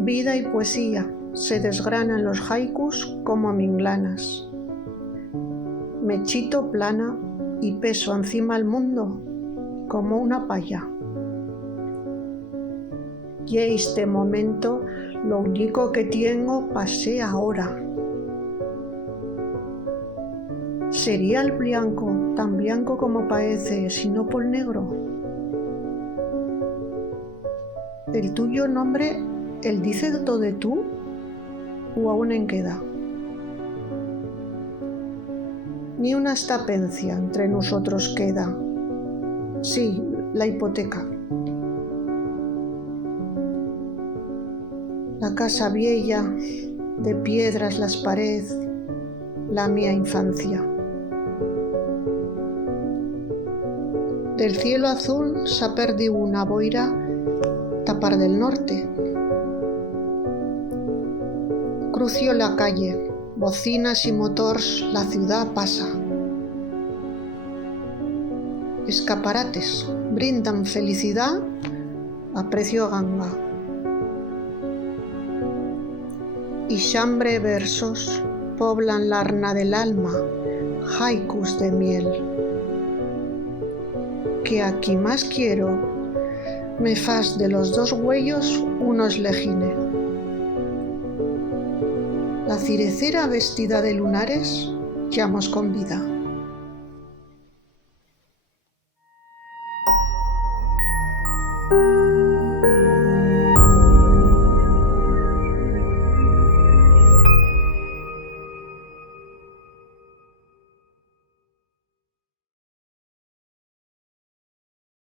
Vida y poesía se desgranan los haikus como minglanas. Me chito plana y peso encima el mundo como una paya. Y este momento lo único que tengo pasé ahora. ¿Sería el blanco tan blanco como parece, sino por negro? ¿El tuyo nombre, el dice todo de tú, o aún en queda? Ni una estapencia entre nosotros queda. Sí, la hipoteca. La casa vieja, de piedras las paredes, la mía infancia. Del cielo azul s'ha perdido una boira tapar del norte. Crucio la calle, bocinas y motors, la ciudad pasa. Escaparates brindan felicidad a precio ganga. Y chambre versos poblan la arna del alma, haikus de miel. Que aquí más quiero, me fas de los dos huellos unos lejines. La cirecera vestida de lunares, llamos con vida.